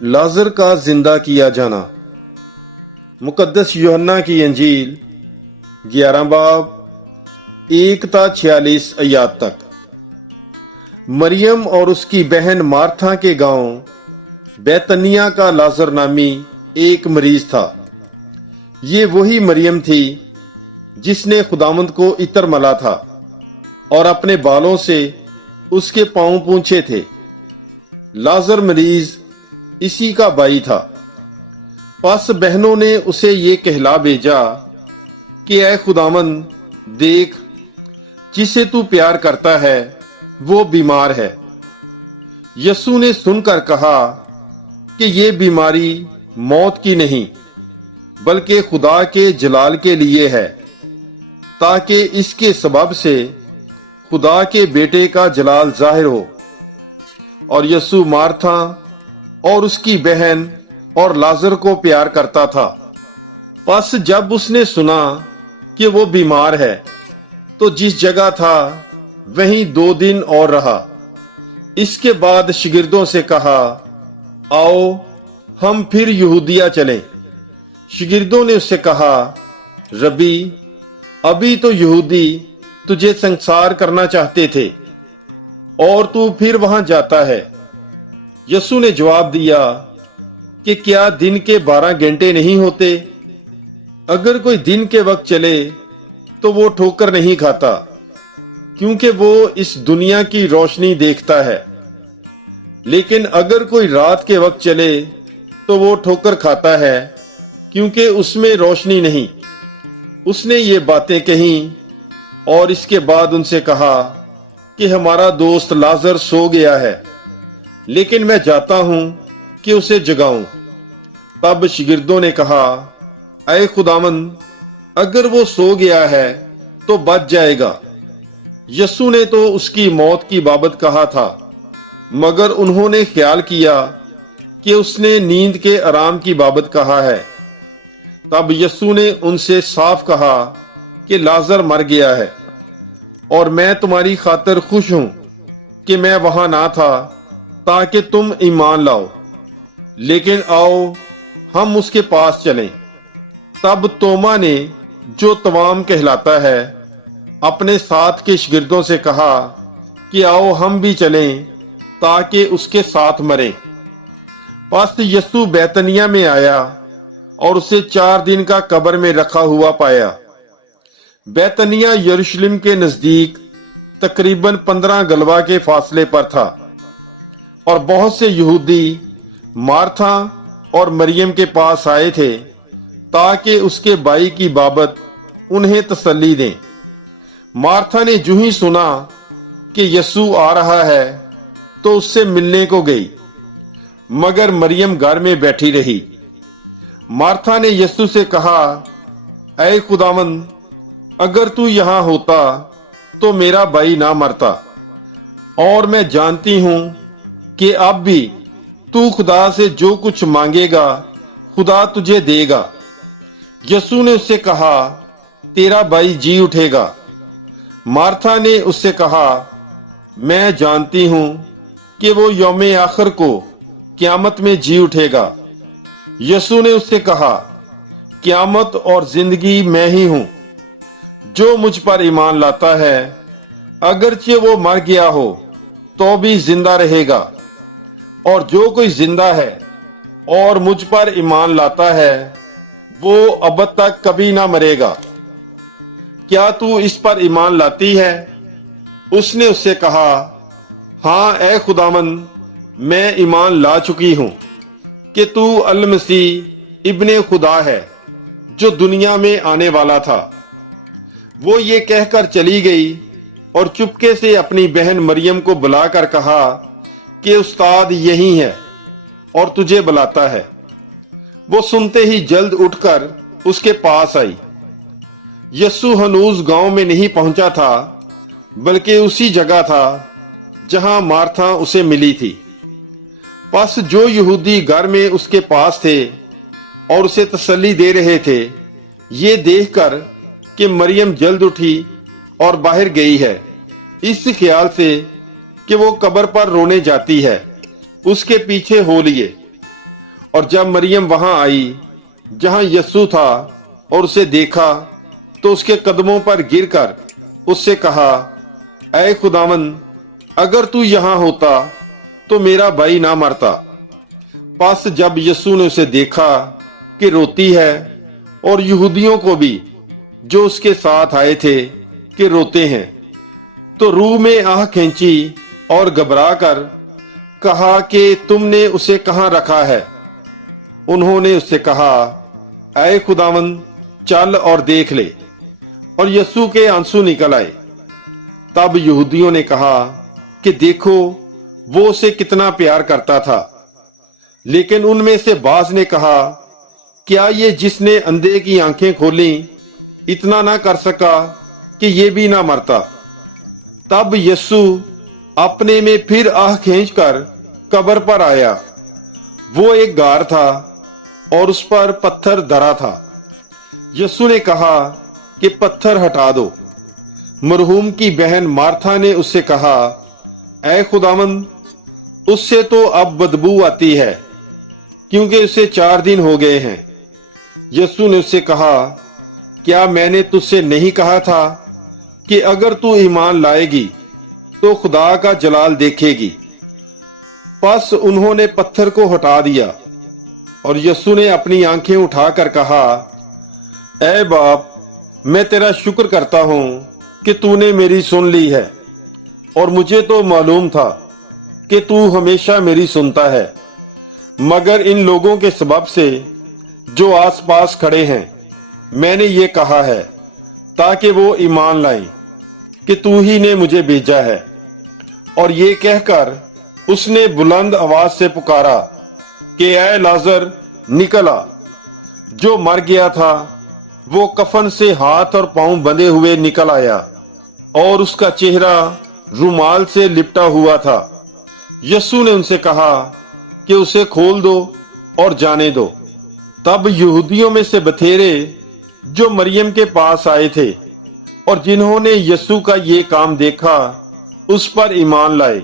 लाजर का जिंदा किया जाना। मुकद्दस यूहन्ना की अंजील 11 बाब 1 ता 46 आयात तक। मरियम और उसकी बहन मार्था के गांव बैतनिया का लाजर नामी एक मरीज था। ये वही मरियम थी जिसने खुदावंद को इत्र मला था और अपने बालों से उसके पांव पूंछे थे। लाजर मरीज इसी का भाई था। बस बहनों ने उसे ये कहला भेजा कि ऐ खुदावंद, देख, जिसे तू प्यार करता है वो बीमार है। यीशु ने सुनकर कहा कि ये बीमारी मौत की नहीं बल्कि खुदा के जलाल के लिए है, ताकि इसके सबब से खुदा के बेटे का जलाल जाहिर हो। और यीशु मार्था और उसकी बहन और लाजर को प्यार करता था। बस जब उसने सुना कि वो बीमार है तो जिस जगह था वहीं 2 दिन और रहा। इसके बाद शिगिर्दों से कहा, आओ हम फिर यहूदिया चलें। शिगिर्दों ने उससे कहा, रबी, अभी तो यहूदी तुझे संसार करना चाहते थे और तू फिर वहां जाता है। यीशु ने जवाब दिया कि क्या दिन के 12 घंटे नहीं होते? अगर कोई दिन के वक्त चले तो वो ठोकर नहीं खाता, क्योंकि वो इस दुनिया की रोशनी देखता है। लेकिन अगर कोई रात के वक्त चले तो वो ठोकर खाता है, क्योंकि उसमें रोशनी नहीं। उसने ये बातें कही और इसके बाद उनसे कहा कि हमारा दोस्त लाजर सो गया है, लेकिन मैं जाता हूं कि उसे जगाऊं। तब शिगिर्दों ने कहा, ऐ खुदावंद, अगर वो सो गया है तो बच जाएगा। यीशु ने तो उसकी मौत की बाबत कहा था, मगर उन्होंने ख्याल किया कि उसने नींद के आराम की बाबत कहा है। तब यीशु ने उनसे साफ कहा कि लाजर मर गया है और मैं तुम्हारी खातिर खुश हूं कि मैं वहां ना था, ताकि तुम ईमान लाओ। लेकिन आओ हम उसके पास चलें। तब तोमा ने, जो तवाम कहलाता है, अपने साथ के शिगिर्दों से कहा कि आओ हम भी चलें ताकि उसके साथ मरें। बस यीशु बैतनिया में आया और उसे 4 दिन का कब्र में रखा हुआ पाया। बैतनिया यरूशलेम के नजदीक तकरीबन 15 गलवा के फासले पर था और बहुत से यहूदी मार्था और मरियम के पास आए थे ताकि उसके भाई की बाबत उन्हें तसल्ली दें। मार्था ने जो ही सुना कि यीशु आ रहा है तो उससे मिलने को गई, मगर मरियम घर में बैठी रही। मार्था ने यीशु से कहा, ऐ खुदावंद, अगर तू यहां होता तो मेरा भाई ना मरता। और मैं जानती हूं कि अब भी तू खुदा से जो कुछ मांगेगा खुदा तुझे देगा। यीशु ने उससे कहा, तेरा भाई जी उठेगा। मार्था ने उससे कहा, मैं जानती हूं कि वो यौम आखिर को क़यामत में जी उठेगा। यीशु ने उससे कहा, क़यामत और जिंदगी मैं ही हूं। जो मुझ पर ईमान लाता है, अगरचे वो मर गया हो तो भी जिंदा रहेगा। और जो कोई जिंदा है और मुझ पर ईमान लाता है, वो अब तक कभी ना मरेगा। क्या तू इस पर ईमान लाती है? उसने उससे कहा, हाँ ऐ खुदावंद, मैं ईमान ला चुकी हूं कि तू अल मसीह इब्ने खुदा है, जो दुनिया में आने वाला था। वो ये कहकर चली गई और चुपके से अपनी बहन मरियम को बुलाकर कहा कि उस्ताद यहीं है और तुझे बुलाता है। वो सुनते ही जल्द उठकर उसके पास आई। यीशु हनूज गांव में नहीं पहुंचा था, बल्कि उसी जगह था जहां मार्था उसे मिली थी। बस जो यहूदी घर में उसके पास थे और उसे तसल्ली दे रहे थे, ये देखकर कि मरियम जल्द उठी और बाहर गई है, इस ख्याल से कि वो कब्र पर रोने जाती है, उसके पीछे हो लिए। और जब मरियम वहां आई जहां यीशु था और उसे देखा तो उसके कदमों पर गिरकर उससे कहा, ऐ खुदावंद, अगर तू यहाँ होता तो मेरा भाई ना मरता। पास जब यीशु ने उसे देखा कि रोती है और यहूदियों को भी जो उसके साथ आए थे कि रोते हैं, तो रूह में आह खींची और घबरा कर कहा कि तुमने उसे कहाँ रखा है। उन्होंने उससे कहा, ऐ खुदावंद, चल और देख ले। और यीशु के आंसू निकल आए। तब यहूदियों ने कहा कि देखो वो उसे कितना प्यार करता था। लेकिन उनमें से बाज ने कहा, क्या ये जिसने अंधे की आंखें खोली इतना ना कर सका कि ये भी ना मरता। तब यीशु अपने में फिर आह खींचकर कब्र पर आया। वो एक गार था और उस पर पत्थर धरा था। यीशु ने कहा कि पत्थर हटा दो। मरहूम की बहन मार्था ने उससे कहा, ऐ खुदावंद, उससे तो अब बदबू आती है क्योंकि उसे 4 दिन हो गए हैं। यीशु ने उससे कहा, क्या मैंने तुझसे नहीं कहा था कि अगर तू ईमान लाएगी तो खुदा का जलाल देखेगी। बस उन्होंने पत्थर को हटा दिया और यीशु ने अपनी आंखें उठाकर कहा, ऐ बाप, मैं तेरा शुक्र करता हूं कि तूने मेरी सुन ली है। और मुझे तो मालूम था कि तू हमेशा मेरी सुनता है, मगर इन लोगों के सबब से जो आसपास खड़े हैं मैंने ये कहा है ताकि वो ईमान लाएं कि तू ही ने मुझे भेजा है। और ये कहकर उसने बुलंद आवाज से पुकारा कि ऐ लाजर, निकल आ। जो मर गया था वो कफन से हाथ और पांव बंधे हुए निकल आया और उसका चेहरा रुमाल से लिपटा हुआ था। यीशु ने उनसे कहा कि उसे खोल दो और जाने दो। तब यहूदियों में से बथेरे जो मरियम के पास आए थे और जिन्होंने यीशु का ये काम देखा उस पर ईमान लाए।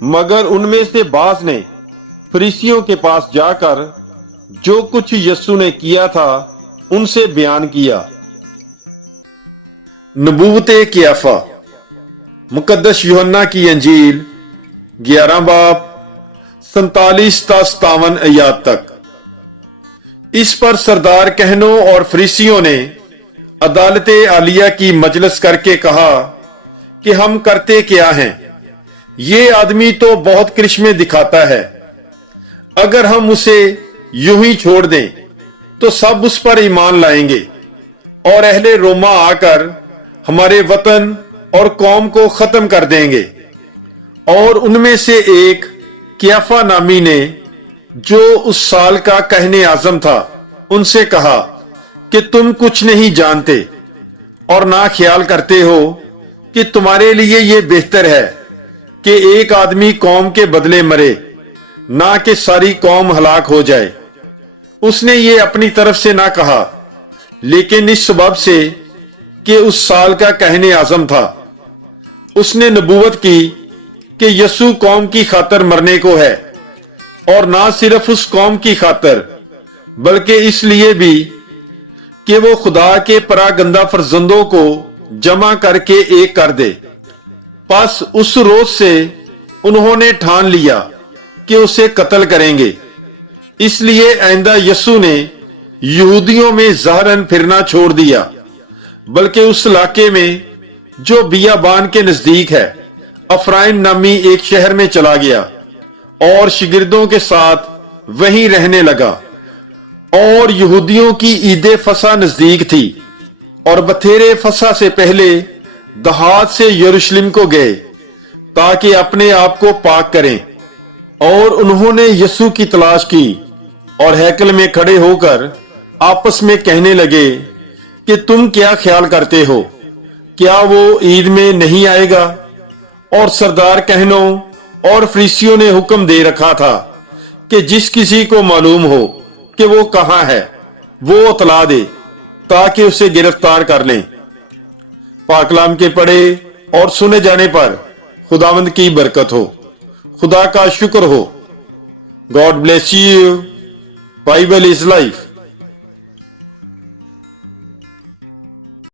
मगर उनमें से बाज ने फरीसियों के पास जाकर जो कुछ यीशु ने किया था उनसे बयान किया। नबूवते कियाफा। मुकद्दस यूहन्ना की अंजील 11 बाब 47 ता 57 आयत तक। इस पर सरदार कहनों और फरीसियों ने अदालत आलिया की मजलिस करके कहा कि हम करते क्या हैं? ये आदमी तो बहुत करिश्मे दिखाता है। अगर हम उसे यूं ही छोड़ दें तो सब उस पर ईमान लाएंगे और अहले रोमा आकर हमारे वतन और कौम को खत्म कर देंगे। और उनमें से एक कियाफा नामी ने, जो उस साल का कहने आजम था, उनसे कहा कि तुम कुछ नहीं जानते और ना ख्याल करते हो कि तुम्हारे लिए यह बेहतर है कि एक आदमी कौम के बदले मरे, ना कि सारी कौम हलाक हो जाए। उसने ये अपनी तरफ से ना कहा, लेकिन इस सबब से कि उस साल का कहने आजम था। उसने नबूवत की कि यीशु कौम की खातर मरने को है, और ना सिर्फ उस कौम की खातर बल्कि इसलिए भी कि वो खुदा के परागंदा फरजंदों को जमा करके एक कर दे। बस उस रोज से उन्होंने ठान लिया कि उसे कत्ल करेंगे। इसलिए आइंदा यीशु ने यहूदियों में ज़ाहरन फिरना छोड़ दिया, बल्कि उस इलाके में जो बियाबान के नजदीक है, अफराइम नामी एक शहर में चला गया और शिगिर्दों के साथ वहीं रहने लगा। और यहूदियों की ईद फसा नजदीक थी और बथेरे फसा से पहले दहात से यरूशलेम को गए ताकि अपने आप को पाक करें। और उन्होंने यीशु की तलाश की और हैकल में खड़े होकर आपस में कहने लगे कि तुम क्या ख्याल करते हो, क्या वो ईद में नहीं आएगा? और सरदार कहनों और फरीसियों ने हुक्म दे रखा था कि जिस किसी को मालूम हो कि वो कहां है, वो इतला दे ताकि उसे गिरफ्तार कर लें। पाकलाम के पढ़े और सुने जाने पर खुदावंद की बरकत हो। खुदा का शुक्र हो। God bless you. Bible is life.